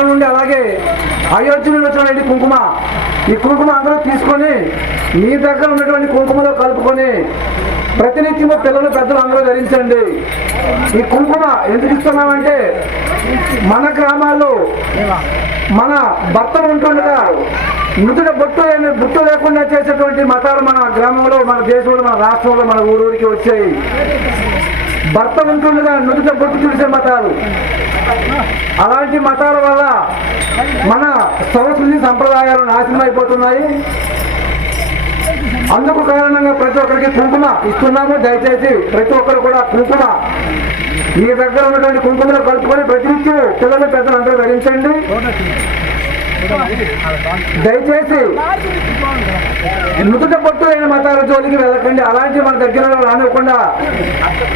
అక్కడ నుండి అలాగే అయోధ్య నుండి వచ్చినటువంటి కుంకుమ, ఈ కుంకుమ అందరూ తీసుకొని మీ దగ్గర ఉన్నటువంటి కుంకుమలో కలుపుకొని ప్రతినిత్యము పిల్లలు పెద్దలు అందరూ ధరించండి. ఈ కుంకుమ ఎందుకు ఇస్తున్నామంటే మన గ్రామాల్లో మన భర్తలు ఉంటుండగా నుదుట బొట్టు లేకుండా చేసేటువంటి మతాలు మన గ్రామంలో, మన దేశంలో, మన రాష్ట్రంలో, మన ఊరికి వచ్చాయి. భర్త ఉంటుండగా నుదుట బొట్టు చూసే మతాలు. అలాంటి మతాల వల్ల మన సంస్కృతి సంప్రదాయాలు నాశనం అయిపోతున్నాయి. అందుకు కారణంగా ప్రతి ఒక్కరికి కుంకుమ ఇస్తున్నాము. దయచేసి ప్రతి ఒక్కరు కూడా కుంకుమ మీ దగ్గర ఉన్నటువంటి కుంకుమలో కలుపుకొని ప్రతినిత్యం పిల్లలు పెద్దలు అందరూ ధరించండి. దయచేసి నుదుట బొట్టు అయిన మతాల జోలికి వెళ్ళకండి. అలాంటి మన దగ్గర రానివ్వకుండా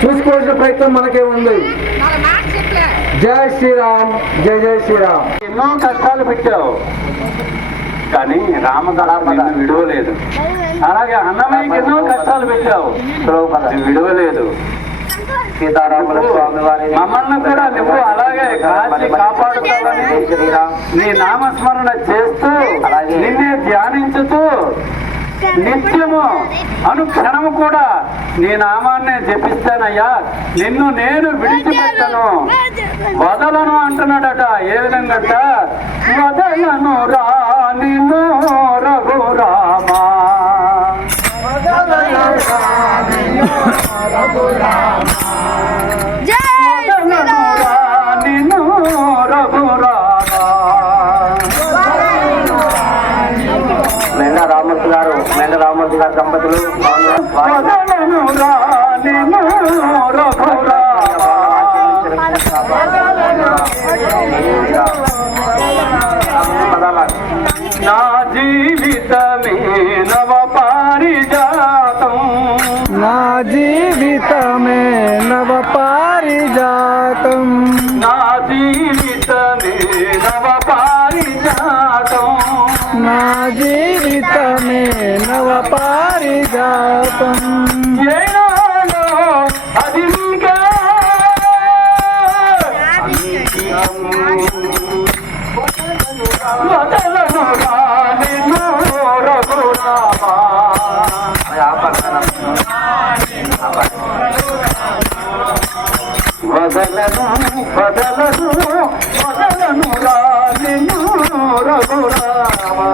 చూసుకోవాల్సిన ప్రయత్నం మనకే ఉంది. జై శ్రీరామ్, జై జై శ్రీరామ్. ఎన్నో కష్టాలు పెట్టావు కానీ రామదాసు విడవలేదు. అలాగే అన్నమయ్యకి ఎన్నో కష్టాలు పెట్టావు, విడవలేదు. సీతారాముల స్వామి వారి మమ్మల్ని కూడా నువ్వు అలాగే కాచి కాపాడుతావని నీ నామస్మరణ చేస్తూ నిన్నే ధ్యానించుతూ నిత్యము అనుక్షణము కూడా నీ నామాన్నే జపిస్తానయ్యా, నిన్ను నేను విడిచిపెట్టను, వదలను అంటున్నాడట. ఏ విధంగా వదలను రా నిన్ను రఘురామా, రామూర్తి గారు దంపతులు నా జీవితమే నవ పారిజాతం, నా జీవితమే నవ పారిజాతం, నా జీవితమే నవ పారిజాతం, నా జీవితమే నవ పారిజాతం. ఏనాడో అది నీకే వదలను రా నిన్ను రఘురామా, వదలను వదలను వదలను రా నిన్ను రఘురామా.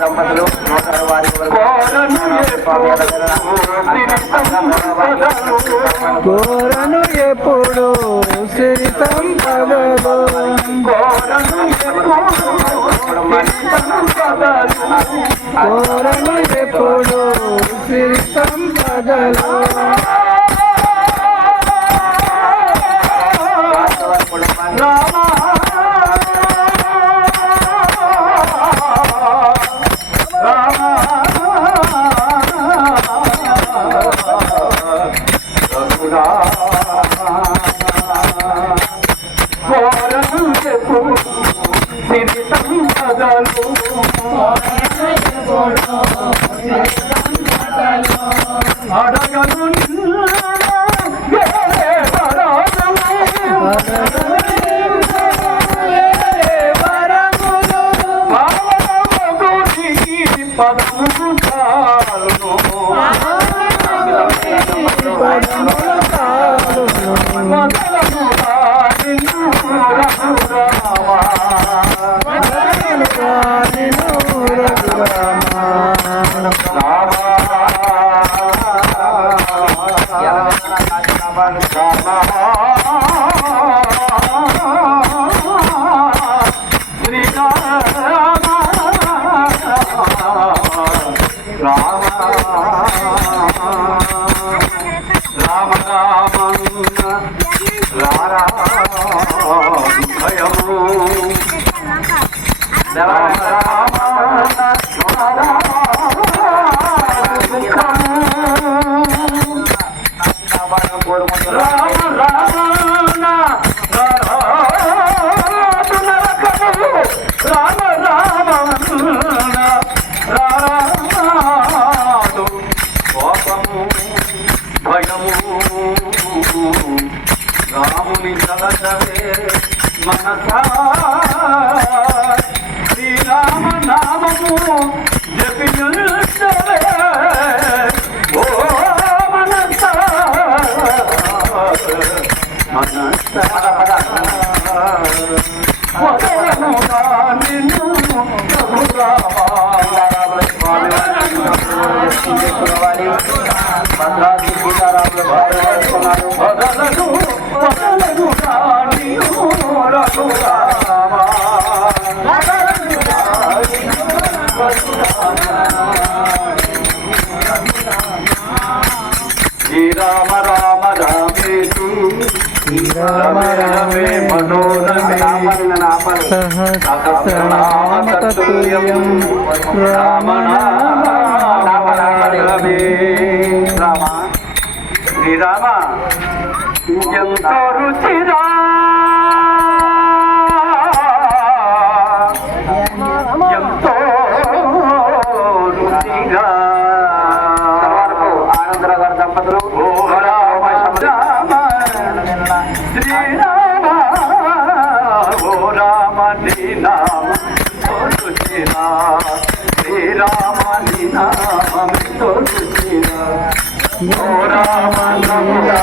దంపతులు కోరను ఎప్పుడు సిరి సంపదలు, కోరను ఎప్పుడు సిరి సంపదలు, అడగను పదము కాలును రామ రామ భయము మనసా శ్రీరామ నామము జపించవే ఓ మనసా మనసా వదలనుగా నిన్ను ప్రభురామా భద్రాద్రి సీతారాములు వదలను వదలనుగా నిన్ను రఘురామా శ్రీరామ రామ రామేషు రమే రమే మనోరమే సహస్రనామతతుల్యం రామనామమే రామ శ్రీరామ ఎంతో రుచిరా ఎంతో రుచిగా ఆనందరావు గారి దంపతులు ఓ రామ రామ శ్రీరామ ఓ రామ నీ నామ రుచిరా శ్రీరామ నీ నామ రుచిరా ఓ రామ రామ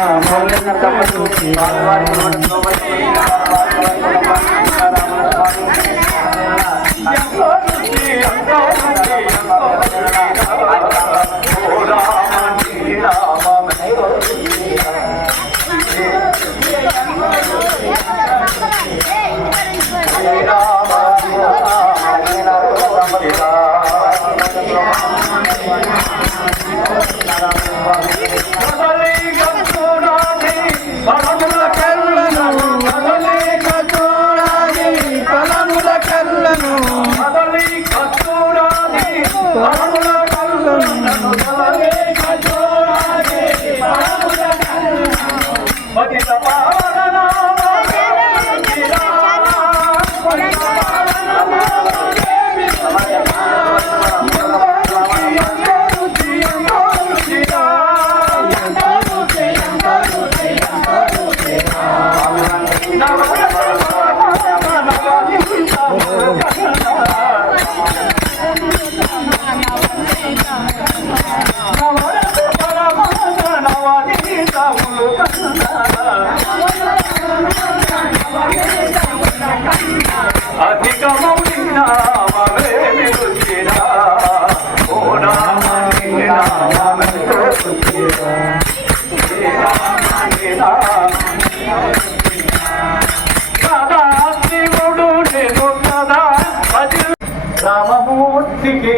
రామమూర్తికి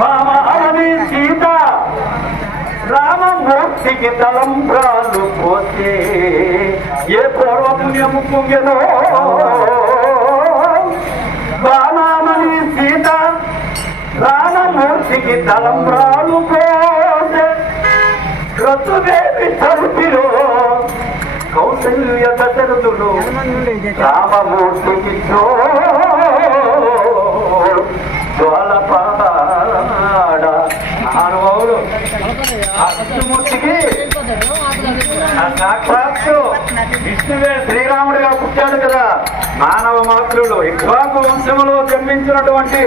రామని సీత రామమూర్తికి తలంబ్రాలు పోతే ఏ పూర్వపుణ్యము పుణ్యనో రామని సీత రామమూర్తికి తలంబ్రాలు పోతే క్రతువేవి తలుపిలో కౌశల్య దశరథులు రామమూర్తికి జ్వాలపాడ మహానుభావులు ఆ విష్ణుమూర్తికి సాక్షాత్తు విష్ణువే శ్రీరాముడిగా పుట్టాడు కదా. మానవ మాతృలు ఇక్ష్వాకు వంశములో జన్మించినటువంటి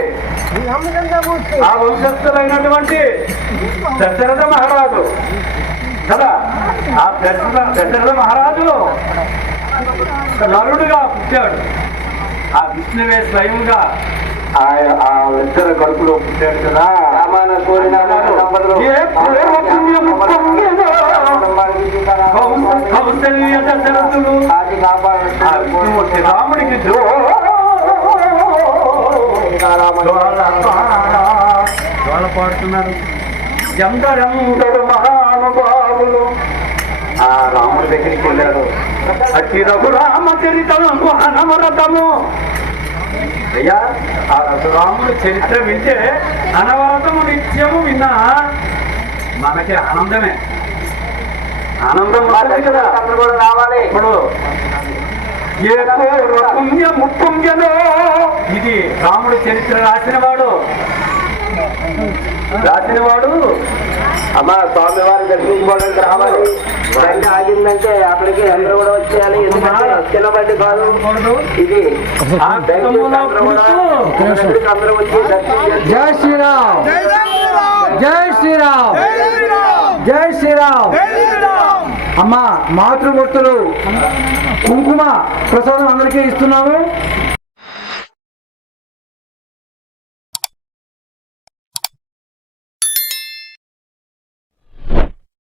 ఆ వంశస్థులైనటువంటి దశరథ మహారాజు కదా. ఆ దశరథ మహారాజు నరుడుగా పుట్టాడు. ఆ విష్ణువే స్వయంగా ఆ ఇద్దరు కడుపులో పుట్టాడు కదా. రామాయణ కోరిన కౌశల్య దశరథులు రాముడికి పాడుతున్నారు ఎందరెందరు మహానుభావులు ఆ రాముడి దగ్గరికి వెళ్ళారు. అట్టి రఘురామచరితము అనవరతము. అయ్యా ఆ రఘురాముడి చరిత్ర వింటే అనవరతము నిత్యము విన్నా మనకి ఆనందమే. ఆనందం కదా కూడా రావాలి. ఇప్పుడు పుణ్యముపుణ్యలో ఇది రాముడి చరిత్ర రాసినవాడు అమ్మా స్వామివారి దర్శించుకోవడానికి రావాలి. ఆగిందా వచ్చిందంటే అక్కడికి అందరూ కూడా వచ్చేయాలి. ఎందుకంటే చిన్న బండి కాదు ఇది. అందరూ వచ్చి జై శ్రీరామ్, జై శ్రీరామ్, జై శ్రీరామ్. అమ్మా మాతృమూర్తులు కుంకుమ ప్రసాదం అందరికీ ఇస్తున్నాము.